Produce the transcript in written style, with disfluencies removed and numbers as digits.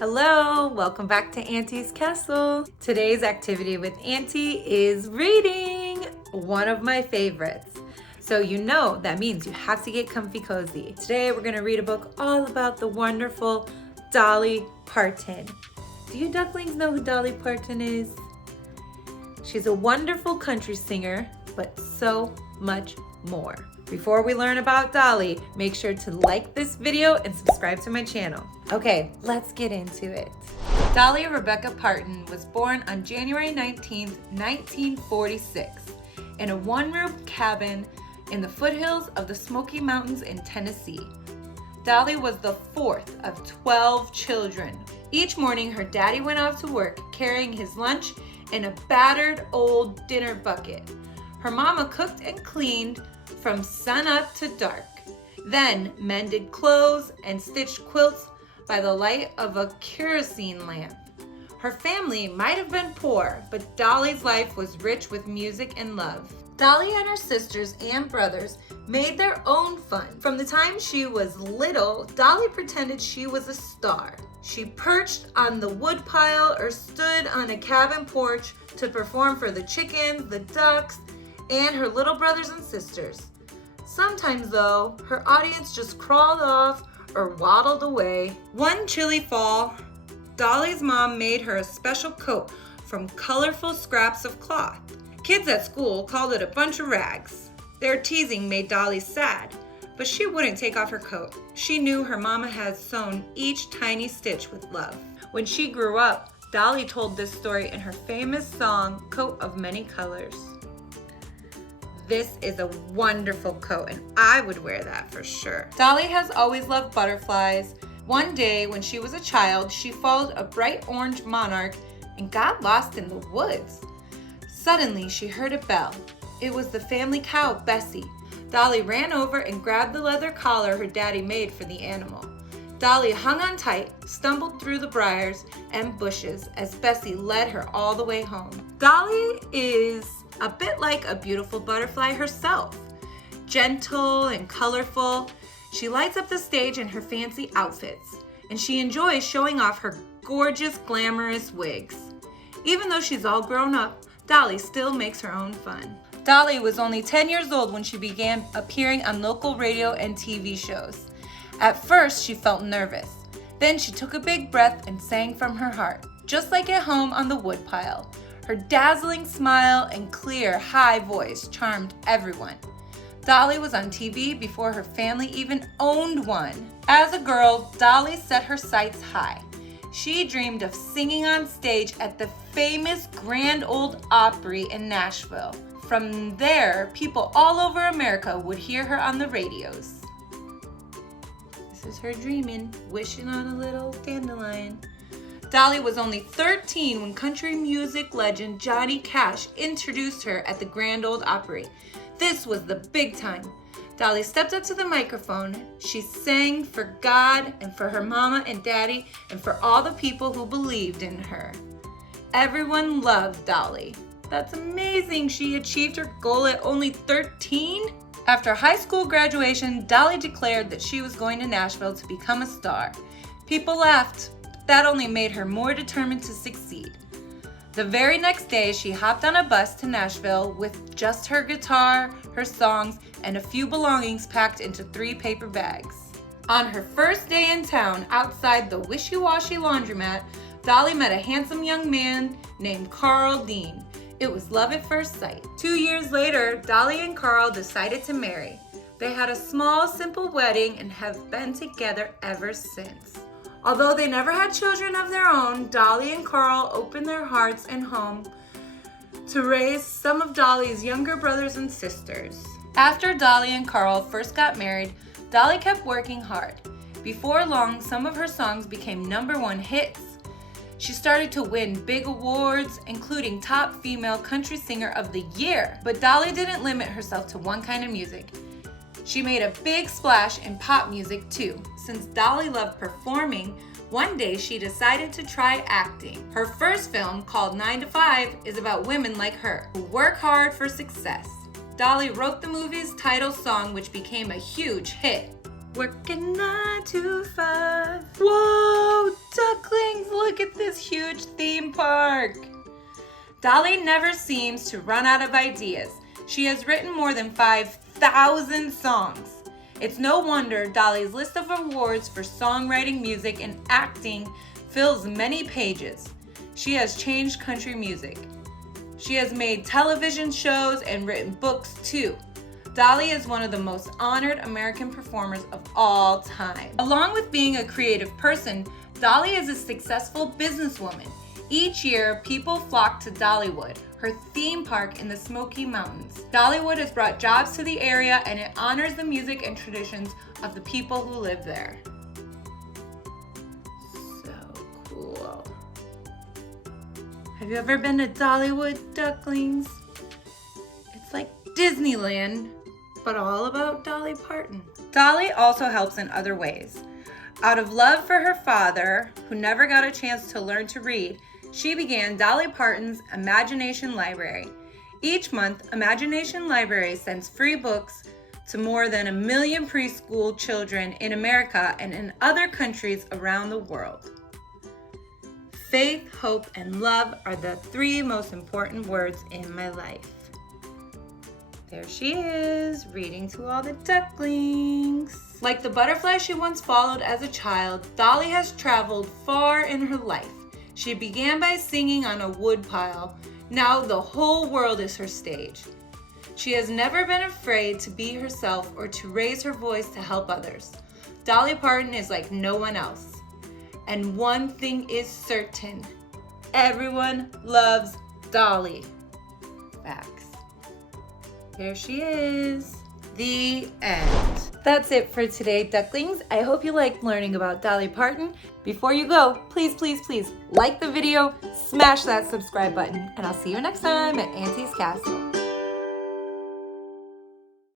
Hello, welcome back to Auntie's Castle. Today's activity with Auntie is reading, one of my favorites. So you know that means you have to get comfy cozy. Today we're gonna read a book all about the wonderful Dolly Parton. Do you ducklings know who Dolly Parton is? She's a wonderful country singer, but so much more. Before we learn about Dolly, make sure to like this video and subscribe to my channel. Okay, let's get into it. Dolly Rebecca Parton was born on January 19th, 1946, in a one-room cabin in the foothills of the Smoky Mountains in Tennessee. Dolly was the fourth of 12 children. Each morning, her daddy went off to work carrying his lunch in a battered old dinner bucket. Her mama cooked and cleaned from sunup to dark, then mended clothes and stitched quilts by the light of a kerosene lamp. Her family might have been poor, but Dolly's life was rich with music and love. Dolly and her sisters and brothers made their own fun. From the time she was little, Dolly pretended she was a star. She perched on the woodpile or stood on a cabin porch to perform for the chickens, the ducks, and her little brothers and sisters. Sometimes, though, her audience just crawled off or waddled away. One chilly fall, Dolly's mom made her a special coat from colorful scraps of cloth. Kids at school called it a bunch of rags. Their teasing made Dolly sad, but she wouldn't take off her coat. She knew her mama had sewn each tiny stitch with love. When she grew up, Dolly told this story in her famous song, Coat of Many Colors. This is a wonderful coat, and I would wear that for sure. Dolly has always loved butterflies. One day when she was a child, she followed a bright orange monarch and got lost in the woods. Suddenly, she heard a bell. It was the family cow, Bessie. Dolly ran over and grabbed the leather collar her daddy made for the animal. Dolly hung on tight, stumbled through the briars and bushes as Bessie led her all the way home. Dolly is a bit like a beautiful butterfly herself. Gentle and colorful, she lights up the stage in her fancy outfits, and she enjoys showing off her gorgeous, glamorous wigs. Even though she's all grown up, Dolly still makes her own fun. Dolly was only 10 years old when she began appearing on local radio and TV shows. At first, she felt nervous. Then she took a big breath and sang from her heart, just like at home on the woodpile. Her dazzling smile and clear, high voice charmed everyone. Dolly was on TV before her family even owned one. As a girl, Dolly set her sights high. She dreamed of singing on stage at the famous Grand Ole Opry in Nashville. From there, people all over America would hear her on the radios. This is her dreaming, wishing on a little dandelion. Dolly was only 13 when country music legend Johnny Cash introduced her at the Grand Ole Opry. This was the big time. Dolly stepped up to the microphone. She sang for God and for her mama and daddy and for all the people who believed in her. Everyone loved Dolly. That's amazing. She achieved her goal at only 13? After high school graduation, Dolly declared that she was going to Nashville to become a star. People laughed. That only made her more determined to succeed. The very next day, she hopped on a bus to Nashville with just her guitar, her songs, and a few belongings packed into 3 paper bags. On her first day in town, outside the wishy-washy laundromat, Dolly met a handsome young man named Carl Dean. It was love at first sight. 2 years later, Dolly and Carl decided to marry. They had a small, simple wedding and have been together ever since. Although they never had children of their own, Dolly and Carl opened their hearts and home to raise some of Dolly's younger brothers and sisters. After Dolly and Carl first got married, Dolly kept working hard. Before long, some of her songs became #1 hits. She started to win big awards, including Top Female Country Singer of the Year. But Dolly didn't limit herself to one kind of music. She made a big splash in pop music too. Since Dolly loved performing, one day she decided to try acting. Her first film, called 9 to 5, is about women like her who work hard for success. Dolly wrote the movie's title song, which became a huge hit. Working 9 to 5. Whoa, duckling! this huge theme park. Dolly never seems to run out of ideas. She has written more than 5,000 songs. It's no wonder Dolly's list of awards for songwriting, music, and acting fills many pages. She has changed country music. She has made television shows and written books too. Dolly is one of the most honored American performers of all time. Along with being a creative person, Dolly is a successful businesswoman. Each year, people flock to Dollywood, her theme park in the Smoky Mountains. Dollywood has brought jobs to the area, and it honors the music and traditions of the people who live there. So cool. Have you ever been to Dollywood, ducklings? It's like Disneyland, but all about Dolly Parton. Dolly also helps in other ways. Out of love for her father, who never got a chance to learn to read, she began Dolly Parton's Imagination Library. Each month, Imagination Library sends free books to more than 1 million preschool children in America and in other countries around the world. Faith, hope, and love are the 3 most important words in my life. There she is, reading to all the ducklings. Like the butterfly she once followed as a child, Dolly has traveled far in her life. She began by singing on a woodpile. Now the whole world is her stage. She has never been afraid to be herself or to raise her voice to help others. Dolly Parton is like no one else. And one thing is certain, everyone loves Dolly. Facts. There she is. The end. That's it for today, ducklings. I hope you liked learning about Dolly Parton. Before you go, please, please, please like the video, smash that subscribe button, and I'll see you next time at Auntie's Castle.